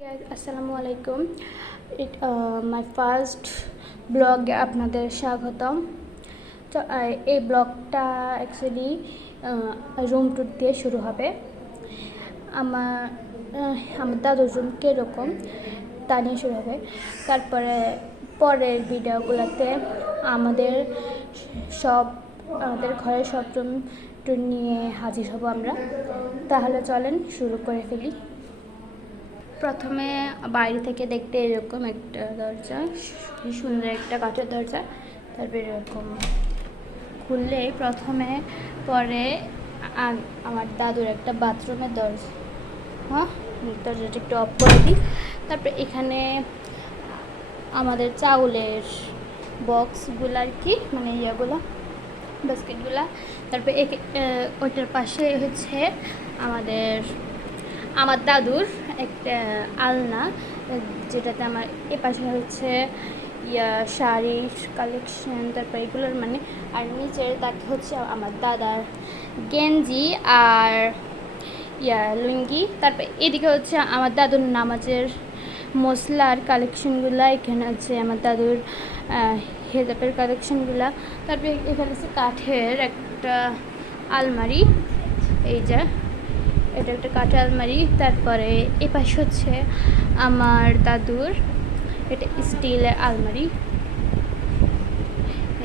আসসালামু আলাইকুম। My first ব্লগে আপনাদের স্বাগতম। তো এই ব্লগটা অ্যাকচুয়ালি রুম ট্যুর দিয়ে শুরু হবে। আমার দাদুর রুম কীরকম তা নিয়ে শুরু হবে। তারপরে পরের ভিডিওগুলোতে আমাদের ঘরের সব রুম ট্যুর নিয়ে হাজির হব আমরা। তাহলে চলেন শুরু করে ফেলি। প্রথমে বাইরে থেকে দেখতে এরকম একটা দরজা, সুন্দর একটা কাঠের দরজা। তারপরে এরকম খুললে প্রথমে পরে আমার দাদুর একটা বাথরুমের দরজা, দরজাটা একটু অফ করে দিই। তারপরে এখানে আমাদের চাউলের বক্সগুলো আর কি, মানে ইয়েগুলো বাস্কেটগুলা। তারপরে ওইটার পাশে হচ্ছে আমার দাদুর একটা আলনা, যেটাতে আমার এ পাশে হচ্ছে শাড়ির কালেকশন, তারপর এগুলোর মানে, আর নিচের তাকে হচ্ছে আমার দাদার গেঞ্জি আর লুঙ্গি। তারপর এদিকে হচ্ছে আমার দাদুর নামাজের মশলার কালেকশনগুলো, এখানে হচ্ছে আমার দাদুর হেজাবের কালেকশনগুলো। তারপরে এখানে হচ্ছে কাঠের একটা আলমারি, এই যে এটা একটা কাঠের আলমারি। তারপরে এ পাশে হচ্ছে আমার দাদুর এটা স্টিলের আলমারি,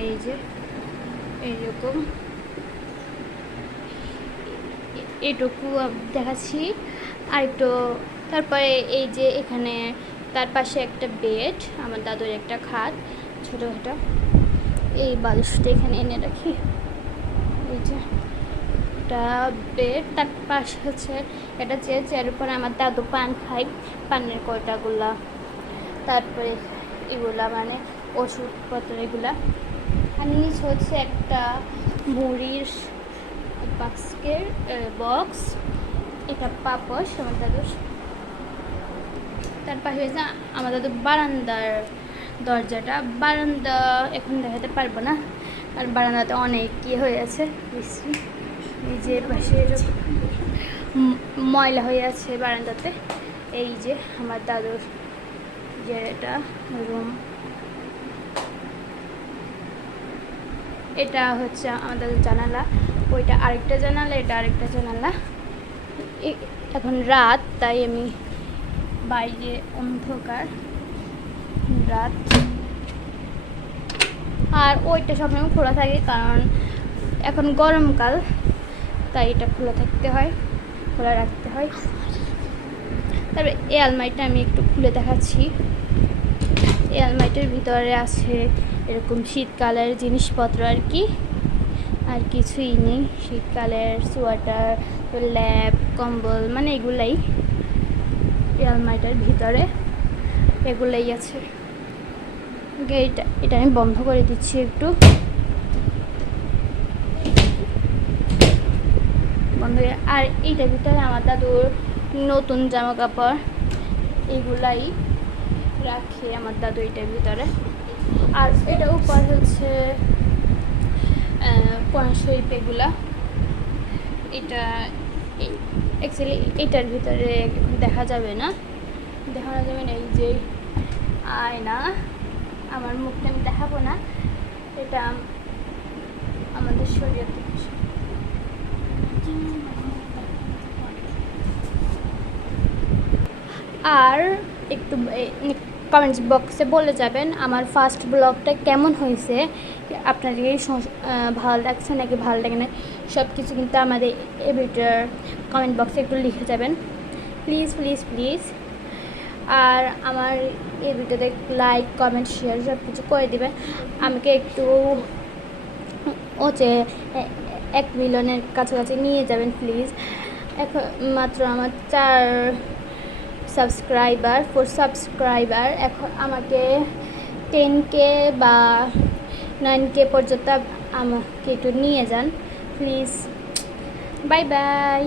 এই যে এইরকম। এটুকু দেখাচ্ছি আর একটু। তারপরে এই যে এখানে তার পাশে একটা বেড, আমার দাদুর একটা খাট ছোটোখাটো, এই বালিশটা এখানে এনে রাখি, এই যে একটা বেড। তার পাশে হচ্ছে এটা চেয়ারের উপরে আমার দাদু পান খায়, পানের কয়টাগুলা। তারপরে এগুলা মানে ওষুধপত্র এগুলা। আর নিচে হচ্ছে একটা মুড়ির বক্স, এটা পাপোশ আমার দাদুর। তার পাশে হয়েছে আমার দাদুর বারান্দার দরজাটা। বারান্দা এখন দেখাতে পারবো না, আর বারান্দাতে অনেক হয়ে আছে বিশ্রী, এই যে পাশে ময়লা হয়ে আছে বারান্দাতে। এই যে আমার দাদুর যে এটা রুম, এটা হচ্ছে আমার দাদুর জানালা, ওইটা আরেকটা জানালা, এটা আরেকটা জানালা। এখন রাত, তাই আমি বাইরে অন্ধকার রাত, আর ওইটা সবসময় খোলা থাকে কারণ এখন গরমকাল, তাই এটা খোলা থাকতে হয়, খোলা রাখতে হয়। তারপরে এই আলমারিটা আমি একটু খুলে দেখাচ্ছি। এই আলমারিটার ভিতরে আছে এরকম শীতকালের জিনিসপত্র আর কি, আর কিছুই নেই। শীতকালের সোয়েটার, ল্যাপ, কম্বল, মানে এগুলাই এই আলমারিটার ভিতরে, এগুলাই আছে। এটা আমি বন্ধ করে দিচ্ছি একটু, বন্ধ। আর এইটার ভিতরে আমার দাদুর নতুন জামা কাপড় এগুলাই রাখে আমার দাদু এটার ভিতরে। আর এটা উপর হচ্ছে কোরআন শরীফ এগুলা। এটা অ্যাকচুয়ালি এটার ভিতরে দেখা যাবে না, দেখানো যাবে না, এই যে আয়না, আমার মুখটা আমি দেখাবো না, এটা আমাদের শরীয়ত। আর একটু কমেন্টস বক্সে বলে যাবেন আমার ফার্স্ট ব্লগটা কেমন হয়েছে, আপনাদের ভালো লাগছে নাকি ভালো লাগে না, সব কিছু কিন্তু আমাদের এই ভিডিওর কমেন্ট বক্সে একটু লিখে যাবেন প্লিজ প্লিজ প্লিজ। আর আমার এই ভিডিওতে লাইক কমেন্ট শেয়ার সব কিছু করে দেবেন, আমাকে একটু ওচে 1 মিলিয়নের কাছাকাছি নিয়ে যাবেন প্লিজ। এখন মাত্র আমার 4 সাবস্ক্রাইবার, এখন আমাকে 10K বা 9K পর্যন্ত আমাকে একটু নিয়ে যান প্লিজ। Bye bye.